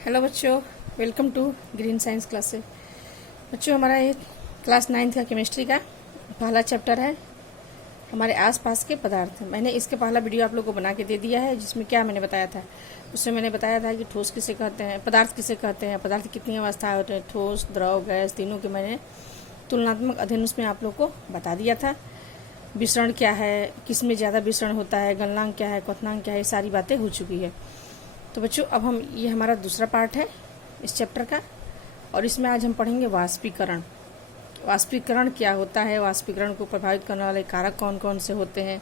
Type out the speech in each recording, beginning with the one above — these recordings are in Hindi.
हेलो बच्चों, welcome to green science classes. बच्चों, हमारा ये क्लास 9th का केमिस्ट्री का पहला चैप्टर है हमारे आसपास के पदार्थ। मैंने इसके पहला वीडियो आप लोगों को बना के दे दिया है, जिसमें क्या मैंने बताया था। उसमें मैंने बताया था कि ठोस किसे कहते हैं, पदार्थ किसे कहते हैं, पदार्थ कितनी अवस्था होते हैं, ठोस, द्रव, गैस, तीनों के मैंने तुलनात्मक अध्ययन उसमें आप लोग को बता दिया था। विसरण क्या है, किस में ज़्यादा विसरण होता है, गलनांक क्या है, क्वथनांक क्या है, ये सारी बातें हो चुकी है। तो बच्चों, अब हम ये हमारा दूसरा पार्ट है इस चैप्टर का, और इसमें आज हम पढ़ेंगे वाष्पीकरण। वाष्पीकरण क्या होता है, वाष्पीकरण को प्रभावित करने वाले कारक कौन कौन से होते हैं,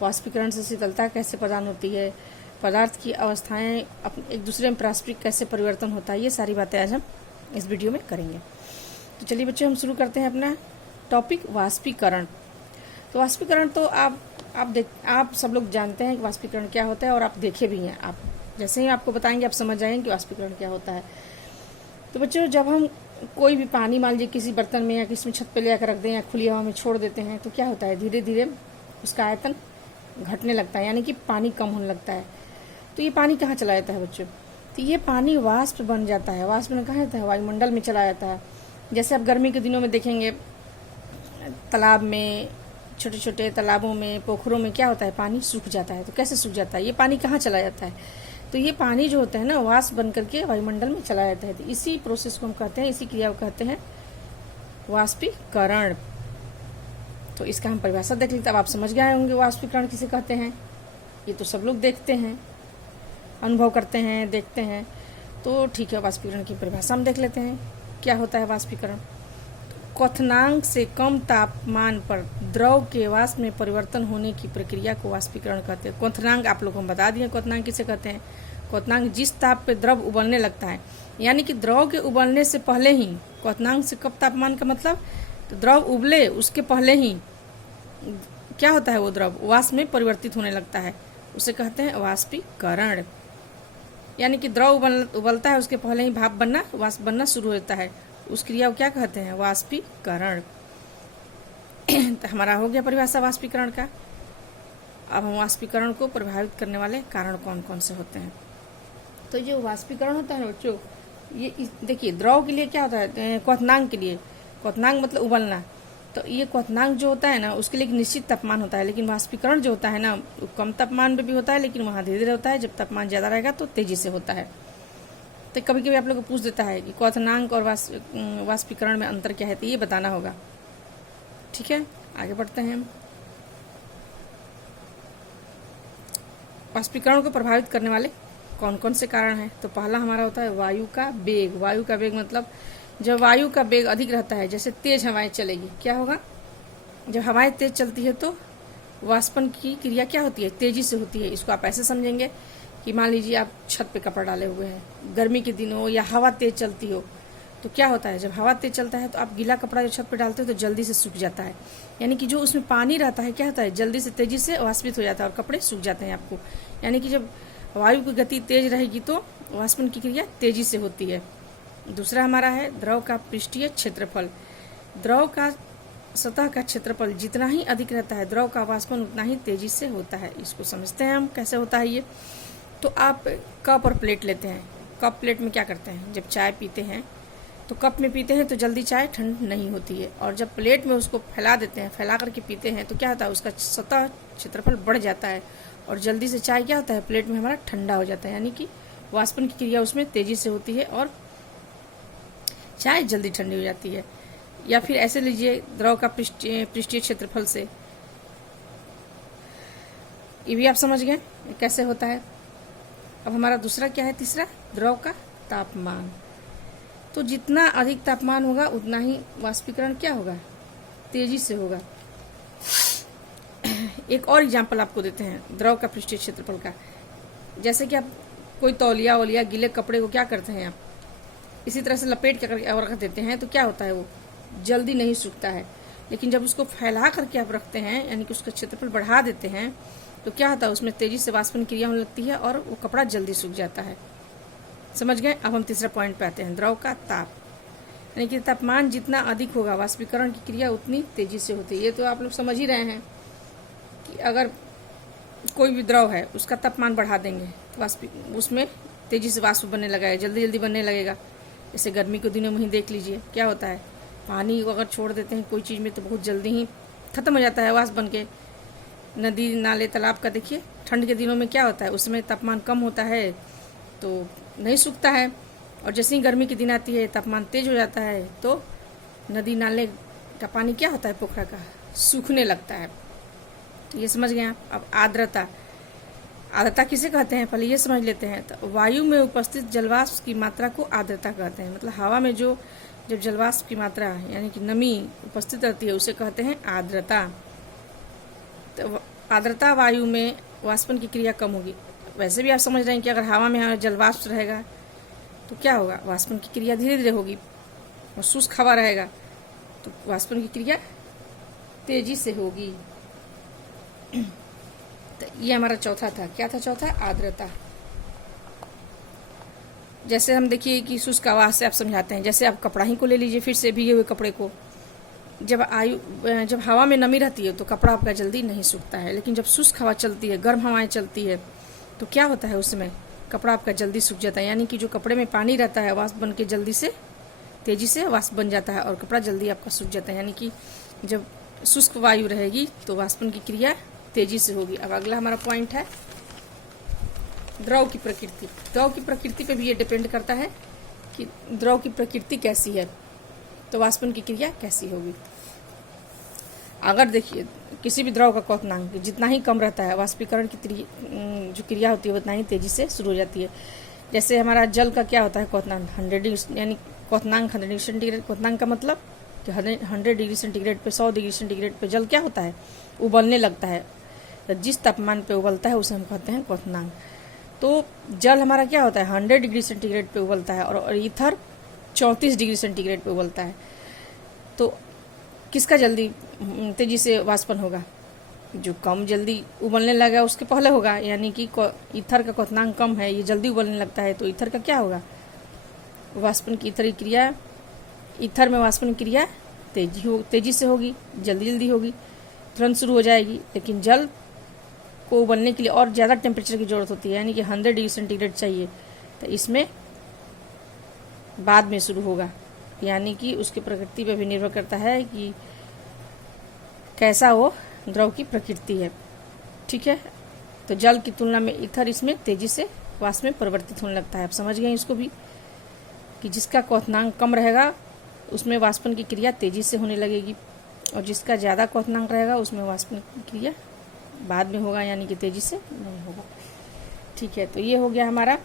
वाष्पीकरण से शीतलता कैसे प्रदान होती है, पदार्थ की अवस्थाएं एक दूसरे में पारस्परिक कैसे परिवर्तन होता है, ये सारी बातें आज हम इस वीडियो में करेंगे। तो चलिए बच्चों, हम शुरू करते हैं अपना टॉपिक वाष्पीकरण। तो वाष्पीकरण तो आप सब लोग जानते हैं कि वाष्पीकरण क्या होता है, और आप देखे भी हैं। आप जैसे ही आपको बताएंगे आप समझ जाएंगे कि वाष्पीकरण क्या होता है। तो बच्चों, जब हम कोई भी पानी मान लीजिए किसी बर्तन में या किसी में छत पे ले आकर रख दें या खुली हवा में छोड़ देते हैं, तो क्या होता है, धीरे धीरे उसका आयतन घटने लगता है, यानी कि पानी कम होने लगता है। तो ये पानी कहाँ चला जाता है बच्चों? तो ये पानी वाष्प बन जाता है। वाष्प में कहाँ जाता है? वायुमंडल में चला जाता है। जैसे आप गर्मी के दिनों में देखेंगे तालाब में, छोटे छोटे तालाबों में, पोखरों में क्या होता है, पानी सूख जाता है। तो कैसे सूख जाता है? ये पानी कहाँ चला जाता है? तो ये पानी जो होता है ना, वाष्प बन करके वायुमंडल में चला जाता है। तो इसी प्रोसेस को हम कहते हैं, इसी क्रिया को कहते हैं वाष्पीकरण। तो इसका हम परिभाषा देख लेते हैं। अब आप समझ गए होंगे वाष्पीकरण किसे कहते हैं। ये तो सब लोग देखते हैं, अनुभव करते हैं, देखते हैं। तो ठीक है, वाष्पीकरण की परिभाषा हम देख लेते हैं। क्या होता है वाष्पीकरण? क्वथनांक से कम तापमान पर द्रव के वाष्प में परिवर्तन होने की प्रक्रिया को वाष्पीकरण कहते हैं। क्वथनांक आप लोगों को हम बता दिए, क्वथनांक किसे कहते हैं। क्वथनांक जिस ताप पे द्रव उबलने लगता है, यानी कि द्रव के उबलने से पहले ही, क्वथनांक से कम तापमान का मतलब तो द्रव उबले उसके पहले ही क्या होता है, वो द्रव वाष्प में परिवर्तित होने लगता है, उसे कहते हैं वाष्पीकरण। यानी कि द्रव उबलता है, उसके पहले ही भाप बनना, वाष्प बनना शुरू होता है, उस क्रिया को क्या कहते हैं, वाष्पीकरण। तो हमारा हो गया परिभाषा वाष्पीकरण का। अब हम वाष्पीकरण को प्रभावित करने वाले कारण कौन कौन से होते हैं। तो जो वाष्पीकरण होता है ना बच्चों, ये देखिए, द्रव के लिए क्या होता है, क्वथनांक के लिए, क्वथनांक मतलब उबलना। तो ये क्वथनांक जो होता है ना, उसके लिए एक निश्चित तापमान होता है। लेकिन वाष्पीकरण जो होता है ना, वो कम तापमान पे भी होता है, लेकिन वहाँ धीरे धीरे होता है। जब तापमान ज़्यादा रहेगा तो तेजी से होता है। तो कभी कभी आप लोग को पूछ देता है कि क्वथनांक और वाष्पीकरण में अंतर क्या है, तो ये बताना होगा। ठीक है, आगे बढ़ते हैं। वाष्पीकरण को प्रभावित करने वाले कौन कौन से कारण हैं? तो पहला हमारा होता है वायु का वेग। वायु का वेग मतलब जब वायु का वेग अधिक रहता है, जैसे तेज हवाएं चलेगी, क्या होगा, जब हवाएं तेज चलती है तो वाष्पन की क्रिया क्या होती है, तेजी से होती है। इसको आप ऐसे समझेंगे कि मान लीजिए आप छत पे कपड़ा डाले हुए हैं, गर्मी के दिन हो या हवा तेज चलती हो, तो क्या होता है, जब हवा तेज चलता है तो आप गीला कपड़ा जो छत पे डालते हो तो जल्दी से सूख जाता है। यानी कि जो उसमें पानी रहता है क्या होता है, जल्दी से तेजी से वाष्पित हो जाता है और कपड़े सूख जाते हैं आपको। यानी कि जब वायु की गति तेज रहेगी तो वाष्पन की क्रिया तेजी से होती है। दूसरा हमारा है द्रव का पृष्ठीय क्षेत्रफल। द्रव का सतह का क्षेत्रफल जितना ही अधिक रहता है, द्रव का वाष्पन उतना ही तेजी से होता है। इसको समझते हैं हम कैसे होता है ये। तो आप कप और प्लेट लेते हैं। कप प्लेट में क्या करते हैं, जब चाय पीते हैं तो कप में पीते हैं तो जल्दी चाय ठंड नहीं होती है, और जब प्लेट में उसको फैला देते हैं, फैला करके पीते हैं, तो क्या होता है, उसका सतह क्षेत्रफल बढ़ जाता है और जल्दी से चाय क्या होता है, प्लेट में हमारा ठंडा हो जाता है। यानी कि वाष्पन की क्रिया उसमें तेजी से होती है और चाय जल्दी ठंडी हो जाती है। या फिर ऐसे लीजिए, द्रव का पृष्ठीय क्षेत्रफल से, ये भी आप समझ गए कैसे होता है। अब हमारा दूसरा क्या है, तीसरा, द्रव का तापमान। तो जितना अधिक तापमान होगा उतना ही वाष्पीकरण क्या होगा, तेजी से होगा। एक और एग्जांपल आपको देते हैं द्रव का पृष्ठीय क्षेत्रफल का। जैसे कि आप कोई तौलिया वौलिया गीले कपड़े को क्या करते हैं, आप इसी तरह से लपेट कर रख देते हैं, तो क्या होता है, वो जल्दी नहीं सूखता है। लेकिन जब उसको फैला करके आप रखते हैं, यानी कि उसका क्षेत्रफल बढ़ा देते हैं, तो क्या होता है, उसमें तेजी से वाष्पन क्रिया होने लगती है और वो कपड़ा जल्दी सूख जाता है। समझ गए। अब हम तीसरा पॉइंट पे आते हैं, द्रव का ताप। यानी कि तापमान जितना अधिक होगा वाष्पीकरण की क्रिया उतनी तेजी से होती है। ये तो आप लोग समझ ही रहे हैं कि अगर कोई भी द्रव है उसका तापमान बढ़ा देंगे तो उसमें तेज़ी से वाष्प बनने लगेगा, जल्दी जल्दी बनने लगेगा। जैसे गर्मी के दिनों में ही देख लीजिए क्या होता है, पानी को अगर छोड़ देते हैं कोई चीज़ में तो बहुत जल्दी ही ख़त्म हो जाता है वाष्प बन के। नदी नाले तालाब का देखिए, ठंड के दिनों में क्या होता है, उसमें तापमान कम होता है तो नहीं सूखता है, और जैसे ही गर्मी के दिन आती है तापमान तेज़ हो जाता है तो नदी नाले का पानी क्या होता है, पोखरा का, सूखने लगता है। तो ये समझ गए आप। अब आर्द्रता, आर्द्रता किसे कहते हैं पहले ये समझ लेते हैं। तो वायु में उपस्थित जलवाष्प की मात्रा को आर्द्रता कहते हैं। मतलब हवा में जो जब जलवाष्प की मात्रा यानी कि नमी उपस्थित रहती है उसे कहते हैं आर्द्रता। तो आर्द्रता वायु में वाष्पन की क्रिया कम होगी। वैसे भी आप समझ रहे हैं कि अगर हवा में जलवाष्प रहेगा तो क्या होगा, वाष्पन की क्रिया धीरे धीरे होगी, और शुष्क हवा रहेगा तो वाष्पन की क्रिया तेजी से होगी। तो ये हमारा चौथा था, क्या था चौथा, आर्द्रता। जैसे हम देखिए कि शुष्क हवा से आप समझाते हैं, जैसे आप कपड़ा ही को ले लीजिए, फिर से भीगे हुए कपड़े को, जब हवा में नमी रहती है तो कपड़ा आपका जल्दी नहीं सूखता है, लेकिन जब शुष्क हवा चलती है, गर्म हवाएं चलती है तो क्या होता है, उसमें कपड़ा आपका जल्दी सूख जाता है। यानी कि जो कपड़े में पानी रहता है वाष्प बन के जल्दी से तेजी से वाष्प बन जाता है और कपड़ा जल्दी आपका सूख जाता है। यानी कि जब शुष्क वायु रहेगी तो वाष्पन की क्रिया तेजी से होगी। अब अगला हमारा पॉइंट है द्रव की प्रकृति। द्रव की प्रकृति पे भी ये डिपेंड करता है कि द्रव की प्रकृति कैसी है तो वाष्पन की क्रिया कैसी होगी। अगर देखिए किसी भी द्रव का क्वथनांक जितना ही कम रहता है, वाष्पीकरण की जो क्रिया होती है उतना ही तेजी से शुरू हो जाती है। जैसे हमारा जल का क्या होता है क्वथनांक 100 यानी क्वथनांक 100 डिग्री सेंटीग्रेड। क्वथनांक का मतलब कि 100 डिग्री सेंटीग्रेड पे 100 डिग्री सेंटीग्रेड पे जल क्या होता है, उबलने लगता है। तो जिस तापमान पे उबलता है उसे हम कहते हैं क्वथनांक। तो जल हमारा क्या होता है 100 डिग्री सेंटीग्रेड पे उबलता है और ईथर 34 डिग्री सेंटीग्रेड पे उबलता है। तो किसका जल्दी तेजी से वाष्पन होगा, जो कम जल्दी उबलने लगा उसके पहले होगा। यानी कि ईथर का क्वथनांक कम है, ये जल्दी उबलने लगता है तो ईथर का क्या होगा, वाष्पन की ईथर क्रिया, ईथर में वाष्पन क्रिया तेजी से होगी, जल्दी जल्दी होगी, तुरंत शुरू हो जाएगी। लेकिन जल को उबलने के लिए और ज़्यादा टेम्परेचर की जरूरत होती है, यानी कि 100 डिग्री सेंटीग्रेड चाहिए, तो इसमें बाद में शुरू होगा। यानी कि उसकी प्रकृति पर भी निर्भर करता है कि कैसा वो द्रव की प्रकृति है। ठीक है, तो जल की तुलना में ईथर इसमें तेजी से वाष्प में परिवर्तित होने लगता है। आप समझ गए इसको भी कि जिसका क्वथनांक कम रहेगा उसमें वाष्पन की क्रिया तेजी से होने लगेगी, और जिसका ज़्यादा क्वथनांक रहेगा उसमें वाष्पन की क्रिया बाद में होगा, यानी कि तेजी से नहीं होगा। ठीक है, तो ये हो गया हमारा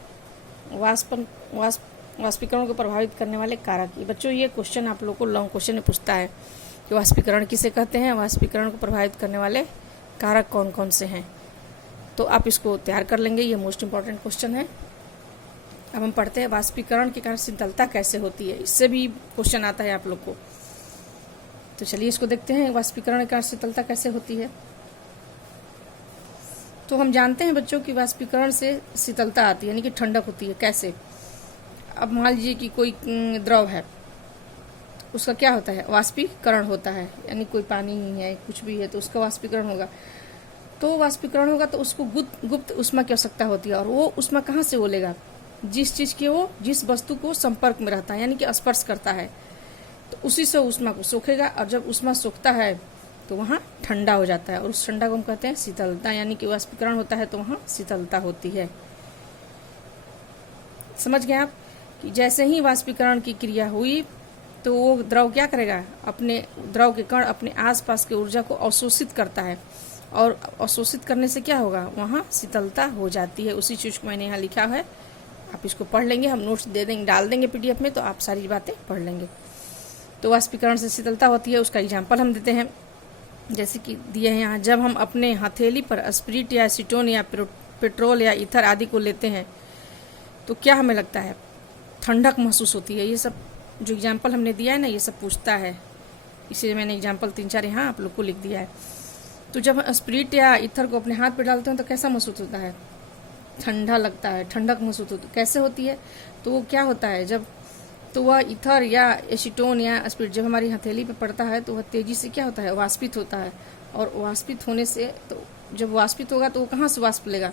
वाष्पीकरण को प्रभावित करने वाले कारक। बच्चों ये क्वेश्चन आप लोग को लॉन्ग क्वेश्चन में पूछता है कि वाष्पीकरण किसे कहते हैं, वाष्पीकरण को प्रभावित करने वाले कारक कौन कौन से हैं। तो आप इसको तैयार कर लेंगे, ये मोस्ट इंपॉर्टेंट क्वेश्चन है। अब हम पढ़ते हैं वाष्पीकरण के कारण शीतलता कैसे होती है, इससे भी क्वेश्चन आता है आप लोग को। तो चलिए इसको देखते हैं, वाष्पीकरण के कारण शीतलता कैसे होती है। तो हम जानते हैं बच्चों की वाष्पीकरण से शीतलता आती है, यानी कि ठंडक होती है। कैसे, अब मान लीजिए कि कोई द्रव है, उसका क्या होता है, वाष्पीकरण होता है, यानी कोई पानी ही है, कुछ भी है तो उसका वाष्पीकरण होगा। तो वाष्पीकरण होगा तो उसको गुप्त ऊष्मा की आवश्यकता होती है, और वो ऊष्मा कहाँ से बोलेगा, जिस चीज़ के वो जिस वस्तु को संपर्क में रहता है, यानी कि स्पर्श करता है, तो उसी से ऊष्मा को सोखेगा। और जब ऊष्मा सोखता है तो वहाँ ठंडा हो जाता है, और उस ठंडा को हम कहते हैं शीतलता। यानी कि वाष्पीकरण होता है तो वहाँ शीतलता होती है। समझ गए आप कि जैसे ही वाष्पीकरण की क्रिया हुई तो वो द्रव क्या करेगा, अपने द्रव के कण अपने आसपास की ऊर्जा को अवशोषित करता है, और अवशोषित करने से क्या होगा, वहाँ शीतलता हो जाती है। उसी चीज़ को मैंने यहाँ लिखा है, आप इसको पढ़ लेंगे, हम नोट्स दे देंगे, डाल देंगे PDF में, तो आप सारी बातें पढ़ लेंगे। तो वाष्पीकरण से शीतलता होती है, उसका एग्जाम्पल हम देते हैं, जैसे कि दिए हैं यहाँ। जब हम अपने हथेली पर स्पिरिट या एसीटोन या पेट्रोल या ईथर आदि को लेते हैं तो क्या हमें लगता है, ठंडक महसूस होती है। ये सब जो एग्जाम्पल हमने दिया है ना, ये सब पूछता है, इसीलिए मैंने एग्जाम्पल 3-4 यहाँ आप लोग को लिख दिया है। तो जब स्पिरिट या ईथर को अपने हाथ पे डालते हैं तो कैसा महसूस होता है, ठंडा लगता है, ठंडक महसूस होती है। कैसे होती है, तो वो क्या होता है, जब तो वह ईथर या एसीटोन या स्पिरिट जब हमारी हथेली पे पड़ता है तो वह तेजी से क्या होता है, वाष्पित होता है। और वाष्पित होने से, तो जब वाष्पित होगा तो वो कहाँ से वाष्प लेगा,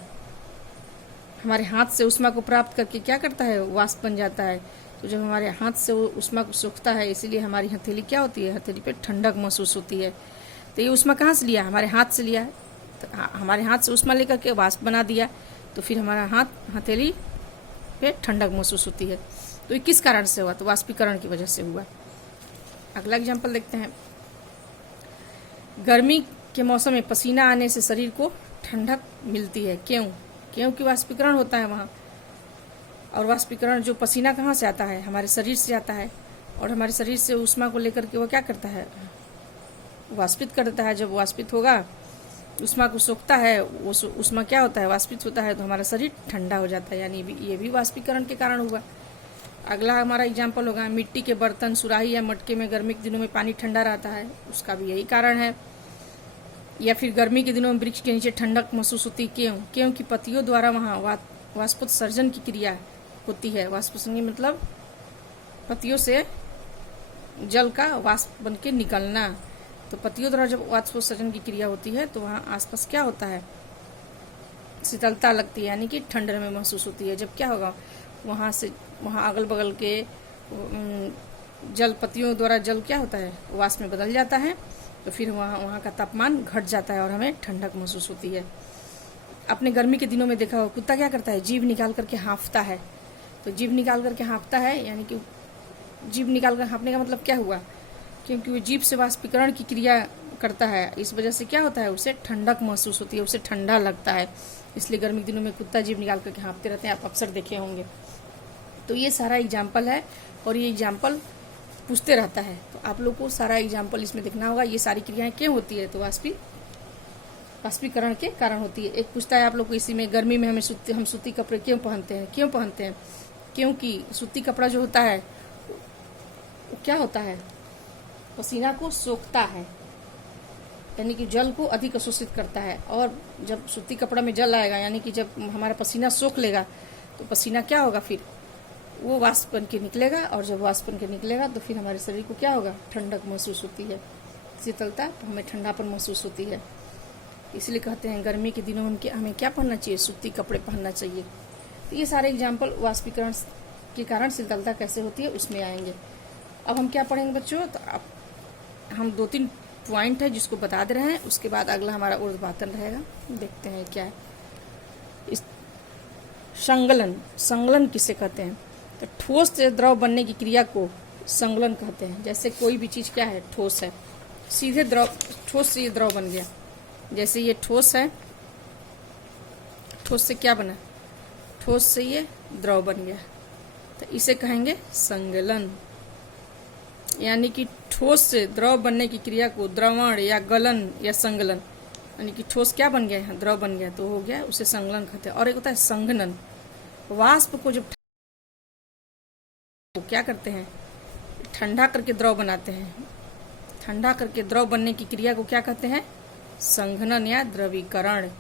हमारे हाथ से ऊष्मा को प्राप्त करके क्या करता है, वाष्प बन जाता है। तो जब हमारे हाथ से वो ऊष्मा को सोखता है, इसीलिए हमारी हथेली क्या होती है, हथेली पे ठंडक महसूस होती है। तो ये ऊष्मा कहाँ से लिया, हमारे हाथ से लिया। तो हमारे हाथ से ऊष्मा लेकर के वाष्प बना दिया, तो फिर हमारा हाथ हथेली पे ठंडक महसूस होती है। तो ये किस कारण से हुआ, तो वाष्पीकरण की वजह से हुआ। अगला एग्जाम्पल देखते हैं। गर्मी के मौसम में पसीना आने से शरीर को ठंडक मिलती है। क्यों, क्योंकि वाष्पीकरण होता है वहाँ। और वाष्पीकरण जो पसीना कहाँ से आता है, हमारे शरीर से आता है। और हमारे शरीर से ऊष्मा को लेकर के वो क्या करता है, वाष्पित कर देता है। जब वाष्पित होगा, ऊष्मा को सोखता है, वो ऊष्मा क्या होता है, वाष्पित होता है, तो हमारा शरीर ठंडा हो जाता है। यानी ये भी वाष्पीकरण के कारण हुआ। अगला हमारा एग्जाम्पल होगा, मिट्टी के बर्तन, सुराही या मटके में गर्मी के दिनों में पानी ठंडा रहता है, उसका भी यही कारण है। या फिर गर्मी के दिनों में वृक्ष के नीचे ठंडक महसूस होती है। क्यों, क्योंकि पत्तियों द्वारा वहाँ वाष्पोत्सर्जन की क्रिया होती है। वाष्पोत्सर्जन मतलब पत्तियों से जल का वाष्प बन के निकलना। तो पत्तियों द्वारा जब वाष्पोत्सर्जन की क्रिया होती है, तो वहाँ आसपास क्या होता है, शीतलता लगती है, यानी कि ठंड में महसूस होती है। जब क्या होगा, वहाँ अगल बगल के जल, पत्तियों द्वारा जल क्या होता है, वाष्प में बदल जाता है, तो फिर वहाँ का तापमान घट जाता है और हमें ठंडक महसूस होती है। अपने गर्मी के दिनों में देखा हो, कुत्ता क्या करता है, जीभ निकाल करके हाँफता है। तो जीभ निकाल करके हाँफता है, यानी कि जीभ निकाल कर हाँफने का मतलब क्या हुआ, क्योंकि वो जीभ से वाष्पीकरण की क्रिया करता है। इस वजह से क्या होता है, उसे ठंडक महसूस होती है, उसे ठंडा लगता है। इसलिए गर्मी के दिनों में कुत्ता जीभ निकाल करके हाँफते रहते हैं, आप अक्सर देखे होंगे। तो ये सारा एग्जाम्पल है, और ये एग्जाम्पल पूछते रहता है। तो आप लोग को सारा एग्जाम्पल इसमें देखना होगा। ये सारी क्रियाएं क्यों होती है, तो वाष्पीकरण के कारण होती है। एक पूछता है आप लोग को इसी में, गर्मी में हम सूती कपड़े क्यों पहनते हैं, क्योंकि सूती कपड़ा जो होता है वो क्या होता है, पसीना को सोखता है, यानी कि जल को अधिक अवशोषित करता है। और जब सूती कपड़ा में जल आएगा, यानी कि जब हमारा पसीना सोख लेगा, तो पसीना क्या होगा, फिर वो वाष्प बन के निकलेगा। और जब वाष्प बन के निकलेगा, तो फिर हमारे शरीर को क्या होगा, ठंडक महसूस होती है, शीतलता, तो हमें ठंडापन महसूस होती है। इसलिए कहते हैं गर्मी के दिनों में हमें क्या पहनना चाहिए, सूती कपड़े पहनना चाहिए। तो ये सारे एग्जाम्पल वाष्पीकरण के कारण शीतलता कैसे होती है उसमें आएंगे। अब हम क्या पढ़ेंगे बच्चों, तो अब हम 2-3 पॉइंट है जिसको बता दे रहे हैं, उसके बाद अगला हमारा ऊर्ध्वाधर रहेगा। देखते हैं क्या है। इस संगलन किसे कहते हैं, तो ठोस से द्रव बनने की क्रिया को संगलन कहते हैं। जैसे कोई भी चीज़ क्या है, ठोस है, सीधे ठोस से ये द्रव बन गया। जैसे ये ठोस है, ठोस से क्या बना, ठोस से ये द्रव बन गया, तो इसे कहेंगे संगलन। यानी कि ठोस से द्रव बनने की क्रिया को द्रवण या गलन या संगलन, यानी कि ठोस क्या बन गया, द्रव बन गया तो हो गया, उसे संगलन कहते हैं। और एक होता है संघनन, वाष्प को जब तो क्या करते हैं, ठंडा करके द्रव बनाते हैं। ठंडा करके द्रव बनने की क्रिया को क्या कहते हैं, संघनन या द्रवीकरण।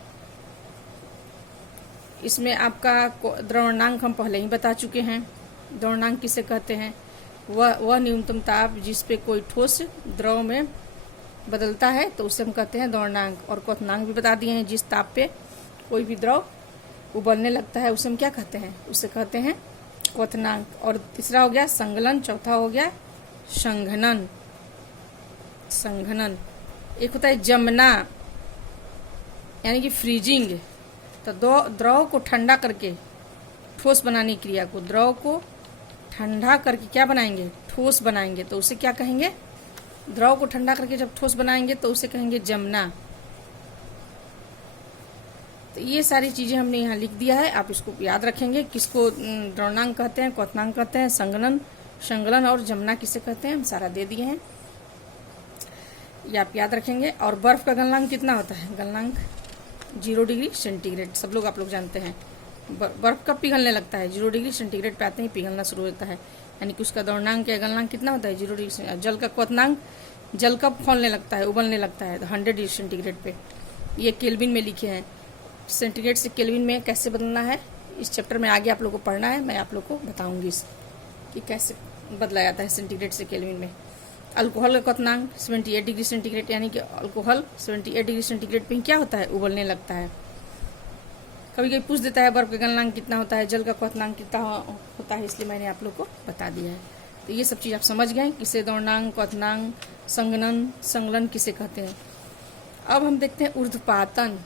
इसमें आपका द्रवणांक हम पहले ही बता चुके हैं। द्रवणांक किसे कहते हैं, वह न्यूनतम ताप जिस पे कोई ठोस द्रव में बदलता है, तो उसे हम कहते हैं द्रवणांक। और क्वथनांक भी बता दिए हैं, जिस ताप पे कोई भी द्रव उबलने लगता है उसे हम क्या कहते हैं, उसे कहते हैं क्वथनांक। और तीसरा हो गया संगलन, चौथा हो गया संघनन। एक होता है जमना, यानी कि फ्रीजिंग, तो द्रव को ठंडा करके ठोस बनाने की क्रिया को, द्रव को ठंडा करके क्या बनाएंगे, ठोस बनाएंगे, तो उसे क्या कहेंगे, द्रव को ठंडा करके जब ठोस बनाएंगे तो उसे कहेंगे जमना। तो ये सारी चीजें हमने यहाँ लिख दिया है, आप इसको याद रखेंगे। किसको द्रवणांक कहते हैं, क्वथनांक कहते हैं, संगलन और जमना किसे कहते हैं, हम सारा दे दिए हैं, ये आप याद रखेंगे। और बर्फ का गलनांक कितना होता है, गलनांक 0 डिग्री सेंटीग्रेड, सब लोग आप लोग जानते हैं। बर्फ कब पिघलने लगता है, 0 डिग्री सेंटीग्रेड पे आते ही पिघलना शुरू होता है, यानी कि उसका द्रवणांक या गलनांक कितना होता है, 0 डिग्री। जल का क्वथनांक, जल कब खौलने लगता है, उबलने लगता है, 100 डिग्री सेंटीग्रेड पे। ये केल्विन में लिखे हैं, सेंटीग्रेड से केल्विन में कैसे बदलना है, इस चैप्टर में आगे आप लोग को पढ़ना है, मैं आप लोग को बताऊंगी कि कैसे बदला जाता है सेंटीग्रेड से केल्विन में। अल्कोहल का क्वथनांक 78 डिग्री सेंटीग्रेड, यानी कि अल्कोहल 78 डिग्री सेंटीग्रेड पे क्या होता है, उबलने लगता है। कभी कभी पूछ देता है बर्फ का गलनांक कितना होता है, जल का क्वथनांक कितना होता है, इसलिए मैंने आप लोग को बता दिया है। तो ये सब चीज़ आप समझ गए किसे दौड़नांक, क्वथनांक, संघनन, संगलन किसे कहते हैं। अब हम देखते हैं ऊर्ध्वपातन।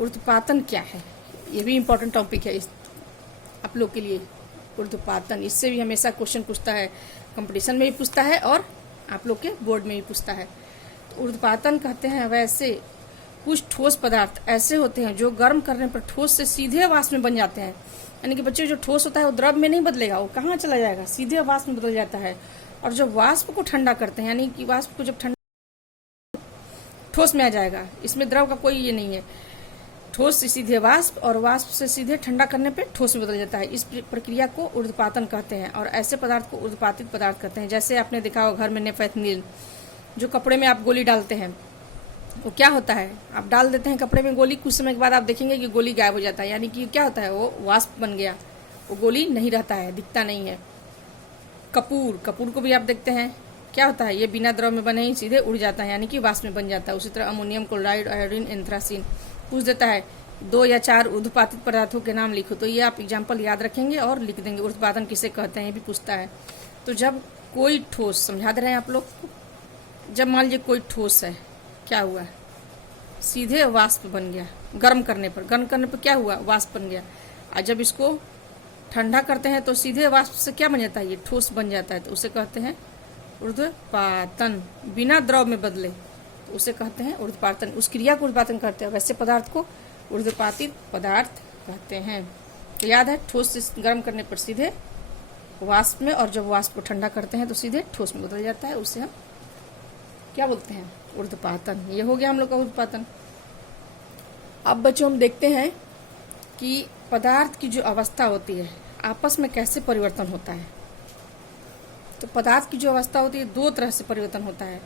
ऊर्ध्वपातन क्या है, ये भी इम्पोर्टेंट टॉपिक है इस आप लोग के लिए। ऊर्ध्वपातन, इससे भी हमेशा क्वेश्चन पूछता है, कंपटीशन में भी पूछता है और आप लोग के बोर्ड में भी पूछता है। तो ऊर्ध्वपातन कहते हैं वैसे कुछ ठोस पदार्थ ऐसे होते हैं जो गर्म करने पर ठोस से सीधे वाष्प में बन जाते हैं। यानी कि बच्चे जो ठोस होता है वो द्रव में नहीं बदलेगा, वो कहाँ चला जाएगा, सीधे वाष्प में बदल जाता है। और जब वाष्प को ठंडा करते हैं, यानी कि वाष्प को जब ठंडा ठोस में आ जाएगा, इसमें द्रव का कोई ये नहीं है। ठोस से सीधे वाष्प और वाष्प से सीधे ठंडा करने पे ठोस में बदल जाता है। इस प्रक्रिया को ऊर्ध्वपातन कहते हैं और ऐसे पदार्थ को ऊर्ध्वपातित पदार्थ कहते हैं। जैसे आपने देखा होगा घर में नेफेथनिल, जो कपड़े में आप गोली डालते हैं, वो क्या होता है, आप डाल देते हैं कपड़े में गोली, कुछ समय के बाद आप देखेंगे कि गोली गायब हो जाता है, यानी कि क्या होता है, वो वाष्प बन गया, वो गोली नहीं रहता है, दिखता नहीं है। कपूर को भी आप देखते हैं क्या होता है, ये बिना द्रव में बने ही सीधे उड़ जाता है, यानी कि वाष्प में बन जाता है। उसी तरह अमोनियम क्लोराइड, आयोडीन, एंथ्रासीन पूछ देता है 2 या 4 ऊर्ध्वपातित पदार्थों के नाम लिखो, तो ये आप एग्जाम्पल याद रखेंगे और लिख देंगे। ऊर्ध्वपातन किसे कहते हैं ये भी पूछता है। तो जब कोई ठोस, समझा दे रहे हैं आप लोग को, जब मान लीजिए कोई ठोस है, क्या हुआ, सीधे वाष्प बन गया, गर्म करने पर क्या हुआ, वाष्प बन गया। और जब इसको ठंडा करते हैं तो सीधे वाष्प से क्या बन जाता है, ये ठोस बन जाता है, तो उसे कहते हैं ऊर्ध्वपातन, बिना द्रव में बदले, तो उसे कहते हैं ऊर्ध्वपातन। उस क्रिया को ऊर्ध्वपातन कहते हैं, वैसे पदार्थ को ऊर्ध्वपातित पदार्थ कहते हैं। तो याद है, ठोस से गर्म करने पर सीधे वाष्प में, और जब वाष्प को ठंडा करते हैं तो सीधे ठोस में बदल जाता है, उसे हम क्या बोलते हैं, ऊर्ध्वपातन। ये हो गया हम लोग का ऊर्ध्वपातन। अब बच्चों हम देखते हैं कि पदार्थ की जो अवस्था होती है आपस में कैसे परिवर्तन होता है। तो पदार्थ की जो अवस्था होती है 2 तरह से परिवर्तन होता है।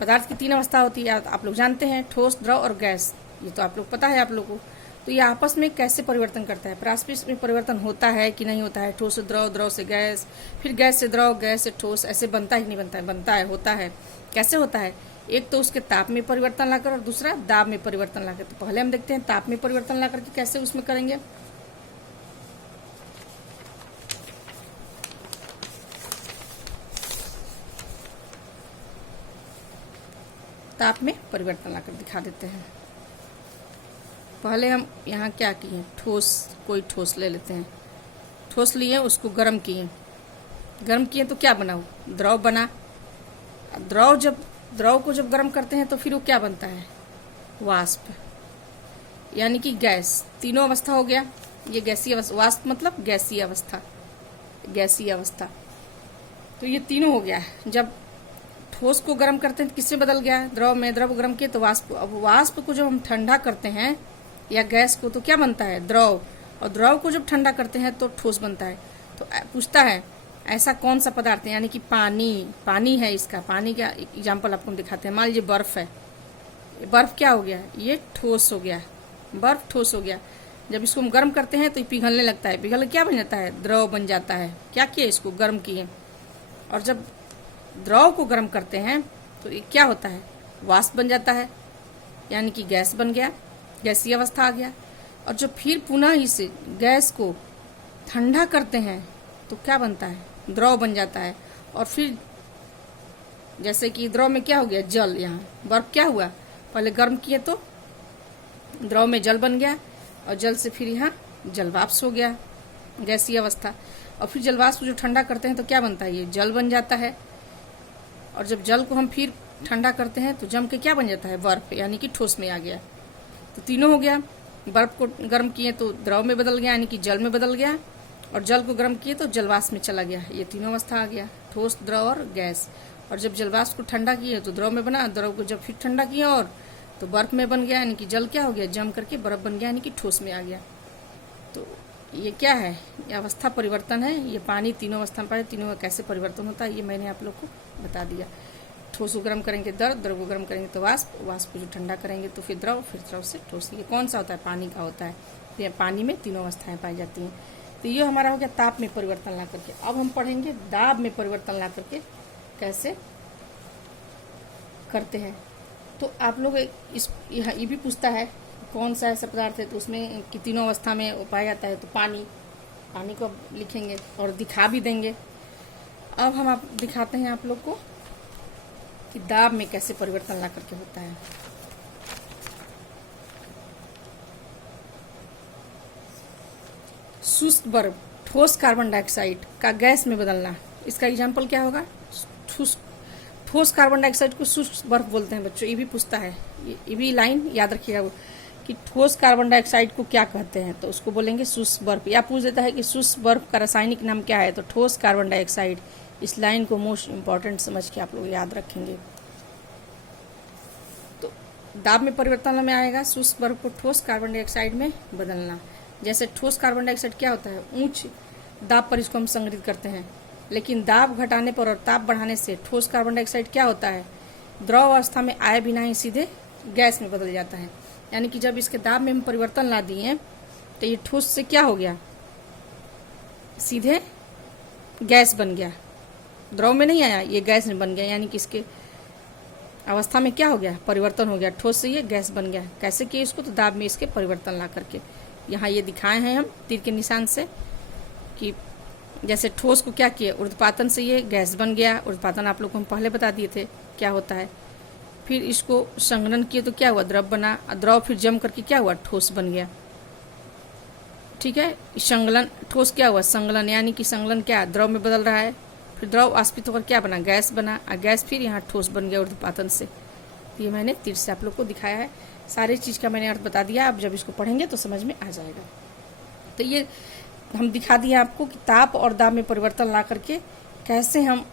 पदार्थ की 3 अवस्था होती है, आप लोग जानते हैं, ठोस, द्रव और गैस, ये तो आप लोग पता है आप लोग को। तो ये आपस में कैसे परिवर्तन करता है, पारस्परिक में परिवर्तन होता है कि नहीं होता है, ठोस से द्रव, द्रव से गैस, फिर गैस से द्रव, गैस से ठोस, ऐसे बनता है कि नहीं बनता है, बनता है, होता है। कैसे होता है, एक तो उसके ताप में परिवर्तन लाकर और दूसरा दाब में परिवर्तन लाकर। तो पहले हम देखते हैं ताप में परिवर्तन लाकर के कैसे उसमें करेंगे। ताप में परिवर्तन लाकर दिखा देते हैं। पहले हम यहाँ क्या किए, ठोस, कोई ठोस ले लेते हैं, ठोस लिए, उसको गर्म किए तो क्या बना, द्रव बना। द्रव को जब गर्म करते हैं तो फिर वो क्या बनता है, वाष्प, यानी कि गैस। तीनों अवस्था हो गया, ये गैसीय अवस्था, वाष्प मतलब गैसीय अवस्था। तो ये तीनों हो गया। जब ठोस को गर्म करते हैं तो किसमें बदल गया, द्रव में, द्रव को गर्म किए तो वाष्प। अब वाष्प को जब हम ठंडा करते हैं या गैस को, तो क्या बनता है, द्रव, और द्रव को जब ठंडा करते हैं तो ठोस बनता है। तो पूछता है ऐसा कौन सा पदार्थ है, यानी कि पानी है। इसका पानी का एग्जाम्पल आपको हम दिखाते हैं। मान लीजिए बर्फ है, बर्फ क्या हो गया, ये ठोस हो गया, बर्फ ठोस हो गया। जब इसको हम गर्म करते हैं तो ये पिघलने लगता है, पिघल क्या बन जाता है, द्रव बन जाता है। क्या किए, इसको गर्म किए, और जब द्रव को गर्म करते हैं तो ये क्या होता है, वाष्प बन जाता है, यानी कि गैस बन गया, गैसीय अवस्था आ गया। और जब फिर पुनः इस गैस को ठंडा करते हैं तो क्या बनता है, द्रव बन जाता है। और फिर जैसे कि द्रव में क्या हो गया, जल। यहाँ बर्फ क्या हुआ, पहले गर्म किए तो द्रव में जल बन गया, और जल से फिर यहाँ जलवाष्प हो गया, गैसीय अवस्था। और फिर जलवाष्प जो ठंडा करते हैं तो क्या बनता है, ये जल बन जाता है। और जब जल को हम फिर ठंडा करते हैं तो जम के क्या बन जाता है, बर्फ, यानी कि ठोस में आ गया। तो तीनों हो गया। बर्फ को गर्म किए तो द्रव में बदल गया, यानी कि जल में बदल गया, और जल को गर्म किए तो जलवाष्प में चला गया। ये तीनों अवस्था आ गया, ठोस, द्रव और गैस। और जब जलवाष्प को ठंडा किए तो द्रव में बना, द्रव को जब फिर ठंडा किया और तो बर्फ में बन गया, यानी कि जल क्या हो गया, जम करके बर्फ बन गया, यानी कि ठोस में आ गया। तो ये क्या है, ये अवस्था परिवर्तन है। ये पानी तीनों अवस्था में पाए, तीनों में कैसे परिवर्तन होता है ये मैंने आप लोग को बता दिया। ठोस को गर्म करेंगे द्रव को गर्म करेंगे तो वाष्प को जो ठंडा करेंगे तो फिर द्रव से ठोस। ये कौन सा होता है, पानी का होता है। तो पानी में तीनों अवस्थाएं पाई जाती हैं। तो ये हमारा हो गया ताप में परिवर्तन ला करके। अब हम पढ़ेंगे दाब में परिवर्तन ला करके कैसे करते हैं। तो आप लोग ये भी पूछता है कौन सा ऐसा पदार्थ है, तो उसमें कि तीनों अवस्था में वो पाया जाता है, तो पानी, पानी को अब लिखेंगे और दिखा भी देंगे। अब हम आप दिखाते हैं आप लोग को कि दाब में कैसे परिवर्तन ला करके होता है। शुष्क बर्फ, ठोस कार्बन डाइऑक्साइड का गैस में बदलना, इसका एग्जाम्पल क्या होगा? ठोस कार्बन डाइऑक्साइड को शुष्क बर्फ बोलते हैं बच्चों। ये भी पूछता है, ये भी लाइन याद रखिएगा वो कि ठोस कार्बन डाइऑक्साइड को क्या कहते हैं, तो उसको बोलेंगे शुष्क बर्फ। या पूछ देता है कि शुष्क बर्फ का रासायनिक नाम क्या है, तो ठोस कार्बन डाइऑक्साइड। इस लाइन को मोस्ट इंपॉर्टेंट समझ के आप लोग याद रखेंगे। तो दाब में परिवर्तन में आएगा शुष्क बर्फ को ठोस कार्बन डाइऑक्साइड में बदलना। जैसे ठोस कार्बन डाइऑक्साइड क्या होता है? उच्च दाब पर इसको हम संग्रहित करते हैं, लेकिन दाब घटाने पर और ताप बढ़ाने से ठोस कार्बन डाइऑक्साइड क्या होता है? द्रव अवस्था में आए बिना ही सीधे गैस में बदल जाता है। यानी कि जब इसके दाब में हम परिवर्तन ला दिए तो ये ठोस से क्या हो गया? सीधे गैस बन गया, द्रव में नहीं आया, ये गैस में बन गया। यानी कि इसके अवस्था में क्या हो गया? परिवर्तन हो गया, ठोस से ये गैस बन गया। कैसे किए इसको? तो दाब में इसके परिवर्तन ला करके। यहाँ ये दिखाए हैं हम तीर के निशान से कि जैसे ठोस को क्या किया? ऊर्ध्वपातन से ये गैस बन गया। ऊर्ध्वपातन आप लोग को हम पहले बता दिए थे क्या होता है। फिर इसको संघनन किए तो क्या हुआ? द्रव बना। द्रव फिर जम करके क्या हुआ? ठोस बन गया। ठीक है, संगलन, ठोस क्या हुआ? संगलन, यानी कि संगलन क्या? द्रव में बदल रहा है। फिर द्रव वाष्पित होकर क्या बना? गैस बना। गैस फिर यहाँ ठोस बन गया ऊर्ध्वपातन से। ये मैंने तीर से आप लोग को दिखाया है। सारी चीज़ का मैंने अर्थ बता दिया। अब जब इसको पढ़ेंगे तो समझ में आ जाएगा। तो ये हम दिखा दिए आपको कि ताप और दाब में परिवर्तन ला करके कैसे हम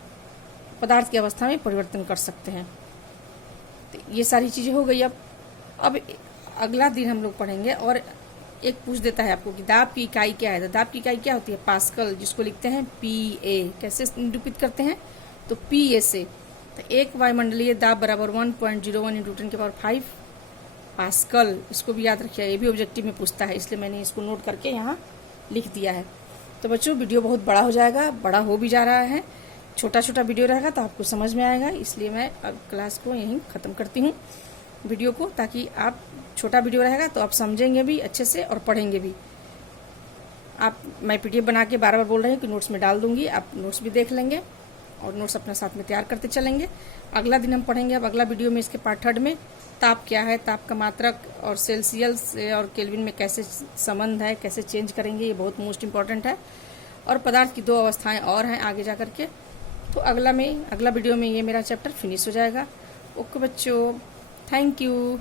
पदार्थ की अवस्था में परिवर्तन कर सकते हैं। तो ये सारी चीज़ें हो गई। अब अगला दिन हम लोग पढ़ेंगे और एक पूछ देता है आपको कि दाब की इकाई क्या है। तो दाब की इकाई क्या होती है? पास्कल, जिसको लिखते हैं PA। कैसे निरूपित करते हैं? तो PA से। तो एक वायुमंडलीय दाब बराबर 1.01 × 10⁵ पास्कल। इसको भी याद रखिए, ये भी ऑब्जेक्टिव में पूछता है, इसलिए मैंने इसको नोट करके यहाँ लिख दिया है। तो बच्चों वीडियो बहुत बड़ा हो जाएगा, बड़ा हो भी जा रहा है। छोटा छोटा वीडियो रहेगा तो आपको समझ में आएगा, इसलिए मैं अब क्लास को यहीं ख़त्म करती हूँ वीडियो को, ताकि आप छोटा वीडियो रहेगा तो आप समझेंगे भी अच्छे से और पढ़ेंगे भी। मैं PDF बना के बार बार बोल रही हूँ कि नोट्स में डाल दूंगी, आप नोट्स भी देख लेंगे और नोट्स अपने साथ में तैयार करते चलेंगे। अगला दिन हम पढ़ेंगे अब अगला वीडियो में इसके पार्ट 3 में ताप क्या है, ताप का मात्रक और सेल्सियस और केल्विन में कैसे संबंध है, कैसे चेंज करेंगे, ये बहुत मोस्ट इंपॉर्टेंट है। और पदार्थ की 2 अवस्थाएं और हैं आगे जा करके। तो अगला वीडियो में ये मेरा चैप्टर फिनिश हो जाएगा। ओके बच्चों, थैंक यू।